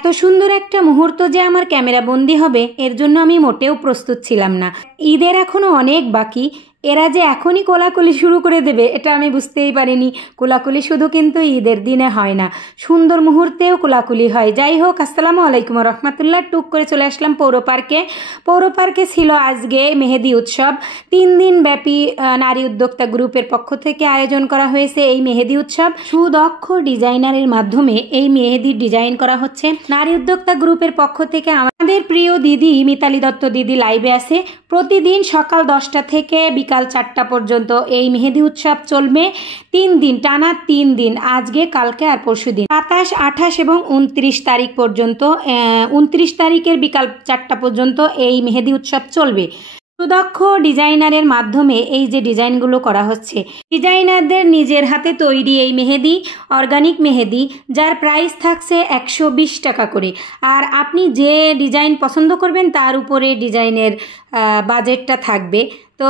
এত সুন্দর একটা মুহূর্ত যে আমার ক্যামেরা বন্দি হবে এর জন্য আমি মোটেও প্রস্তুত ছিলাম না। ঈদের এখনো অনেক বাকি, এরা যে এখনই কোলাকুলি শুরু করে দেবে এটা আমি বুঝতেই পারিনি। কোলাকুলি শুধু কিন্তু ঈদের দিনে হয় না, সুন্দর মুহূর্তেও কোলাকুলি হয়। যাই হোক, আসসালামু আলাইকুম রহমতুল্লাহ। টুক করে চলে আসলাম পৌর পার্কে। পৌর পার্কে ছিল আজকে মেহেদি উৎসব। 3 দিন ব্যাপী নারী উদ্যোক্তা গ্রুপের পক্ষ থেকে আয়োজন করা হয়েছে এই মেহেদি উৎসব। সুদক্ষ ডিজাইনারের মাধ্যমে এই মেহেদি ডিজাইন করা হচ্ছে। নারী উদ্যোক্তা গ্রুপের পক্ষ থেকে আমাদের প্রিয় দিদি মিতালি দত্ত দিদি লাইভে আছে। প্রতিদিন সকাল 10টা থেকে বিকাল 4টা পর্যন্ত এই মেহেদি উৎসব চলবে। 3 দিন টানা, 3 দিন, আজকে কালকে আর পরশু দিন, 27, 28 এবং 29 তারিখ পর্যন্ত। 29 তারিখের বিকাল 4টা পর্যন্ত এই মেহেদি উৎসব চলবে। সুদক্ষ ডিজাইনারের মাধ্যমে এই যে ডিজাইনগুলো করা হচ্ছে, ডিজাইনারদের নিজের হাতে তৈরি এই মেহেদি, অর্গানিক মেহেদি, যার প্রাইস থাকছে 120 টাকা করে। আর আপনি যে ডিজাইন পছন্দ করবেন তার উপরে ডিজাইনের বাজেটটা থাকবে। তো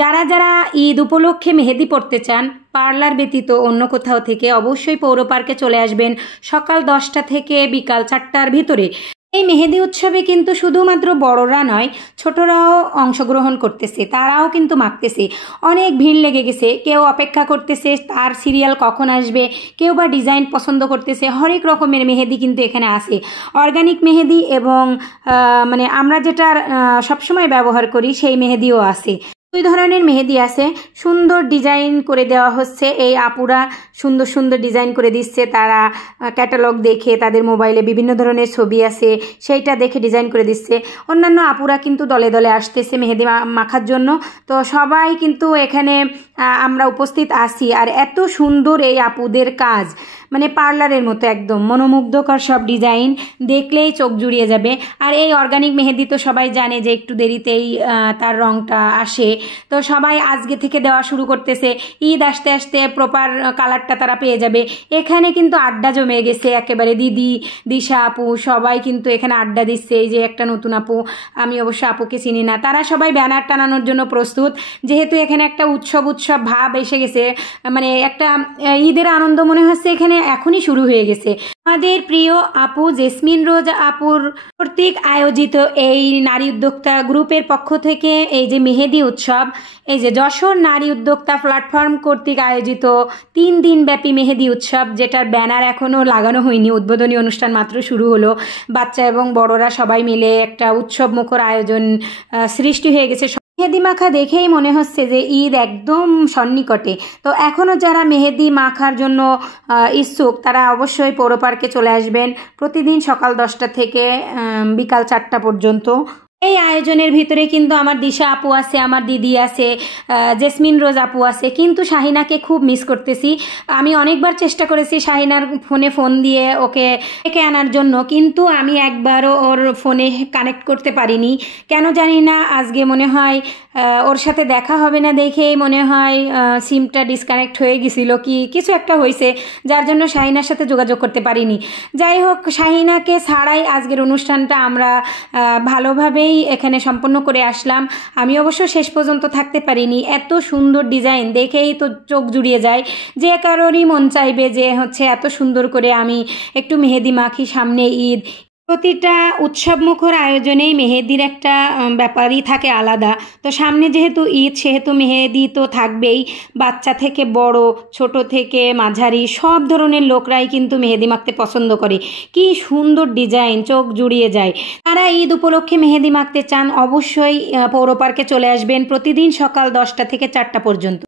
যারা যারা ঈদ উপলক্ষে মেহেদি পড়তে চান পার্লার ব্যতীত অন্য কোথাও থেকে, অবশ্যই পৌর পার্কে চলে আসবেন সকাল 10টা থেকে বিকাল 4টার ভিতরে। এই মেহেদি উৎসবে কিন্তু শুধুমাত্র বড়রা নয়, ছোটরাও অংশগ্রহণ করতেছে, তারাও কিন্তু মাখতেছে। অনেক ভিড় লেগে গেছে, কেউ অপেক্ষা করতেছে তার সিরিয়াল কখন আসবে, কেউ বা ডিজাইন পছন্দ করতেছে। হরেক রকমের মেহেদি কিন্তু এখানে আছে, অর্গানিক মেহেদি এবং মানে আমরা যেটা সবসময় ব্যবহার করি সেই মেহেদিও আছে। 2 ধরনের মেহেদি আছে। সুন্দর ডিজাইন করে দেওয়া হচ্ছে, এই আপুরা সুন্দর সুন্দর ডিজাইন করে দিচ্ছে। তারা ক্যাটালগ দেখে, তাদের মোবাইলে বিভিন্ন ধরনের ছবি আছে সেইটা দেখে ডিজাইন করে দিচ্ছে। অন্যান্য আপুরা কিন্তু দলে দলে আসতেছে মেহেদি মাখার জন্য। তো সবাই কিন্তু এখানে আমরা উপস্থিত আছি। আর এত সুন্দর এই আপুদের কাজ, মানে পার্লারের মতো একদম মনোমুগ্ধকর সব ডিজাইন, দেখলেই চোখ জুড়িয়ে যাবে। আর এই অর্গানিক মেহেদি তো সবাই জানে যে একটু দেরিতেই তার রঙটা আসে। তো সবাই আজকে থেকে দেওয়া শুরু করতেছে, ঈদ আসতে আসতে প্রপার কালারটা তারা পেয়ে যাবে। এখানে কিন্তু আড্ডা জমে গেছে একেবারে, দিদি, দিশা আপু সবাই কিন্তু এখানে আড্ডা দিচ্ছে। এই যে একটা নতুন আপু, আমি অবশ্য আপুকে চিনি না, তারা সবাই ব্যানার টানানোর জন্য প্রস্তুত। যেহেতু এখানে একটা উৎসব ভাব এসে গেছে, মানে একটা ঈদের আনন্দ মনে হচ্ছে এখানে এখনই শুরু হয়ে গেছে। আমাদের প্রিয় আপু জেসমিন রোজ আপুর কর্তৃক আয়োজিত এই নারী উদ্যোক্তা গ্রুপের পক্ষ থেকে এই যে মেহেদি উৎসব, এই যে যশোর নারী উদ্যোক্তা প্ল্যাটফর্ম কর্তৃক আয়োজিত 3 দিন ব্যাপী মেহেদি উৎসব, যেটার ব্যানার এখনও লাগানো হয়নি, উদ্বোধনী অনুষ্ঠান মাত্র শুরু হলো। বাচ্চা এবং বড়রা সবাই মিলে একটা উৎসব মুখর আয়োজন সৃষ্টি হয়ে গেছে। মেহেদি মাখা দেখেই মনে হচ্ছে যে ঈদ একদম সন্নিকটে। তো এখনও যারা মেহেদি মাখার জন্য ইচ্ছুক তারা অবশ্যই পৌর পার্কে চলে আসবেন প্রতিদিন সকাল 10টা থেকে বিকাল 4টা পর্যন্ত। এই আয়োজনের ভিতরে কিন্তু আমার দিশা আপু আছে, আমার দিদি আছে, জেসমিন রোজ আপু আছে। কিন্তু শাহিনাকে খুব মিস করতেছি। আমি অনেকবার চেষ্টা করেছি শাহিনার ফোনে ফোন দিয়ে ওকে ডেকে আনার জন্য, কিন্তু আমি একবারও ওর ফোনে কানেক্ট করতে পারিনি। কেন জানি না, আজকে মনে হয় ওর সাথে দেখা হবে না দেখেই মনে হয় সিমটা ডিসকানেক্ট হয়ে গেছিলো, কি কিছু একটা হয়েছে, যার জন্য শাহিনার সাথে যোগাযোগ করতে পারিনি। যাই হোক, শাহিনাকে ছাড়াই আজকের অনুষ্ঠানটা আমরা ভালোভাবে এখানে সম্পন্ন করে আসলাম। আমি অবশ্য শেষ পর্যন্ত থাকতে পারিনি, এত সুন্দর ডিজাইন দেখেই তো চোখ জুড়িয়ে যায়। যে কারোরই মন চাইবে যে হচ্ছে এত সুন্দর করে আমি একটু মেহেদি মাখি, সামনে ঈদ। প্রতিটা উৎসব মুখর আয়োজনেই মেহেদির একটা ব্যাপারই থাকে আলাদা। তো সামনে যেহেতু ঈদ, সেহেতু মেহেদি তো থাকবেই। বাচ্চা থেকে বড়, ছোট থেকে মাঝারি সব ধরনের লোকরাই কিন্তু মেহেদি মাখতে পছন্দ করে। কি সুন্দর ডিজাইন, চোখ জুড়িয়ে যায়। তারা ঈদ উপলক্ষে মেহেদি মাখতে চান অবশ্যই পৌর পার্কে চলে আসবেন প্রতিদিন সকাল 10টা থেকে 4টা পর্যন্ত।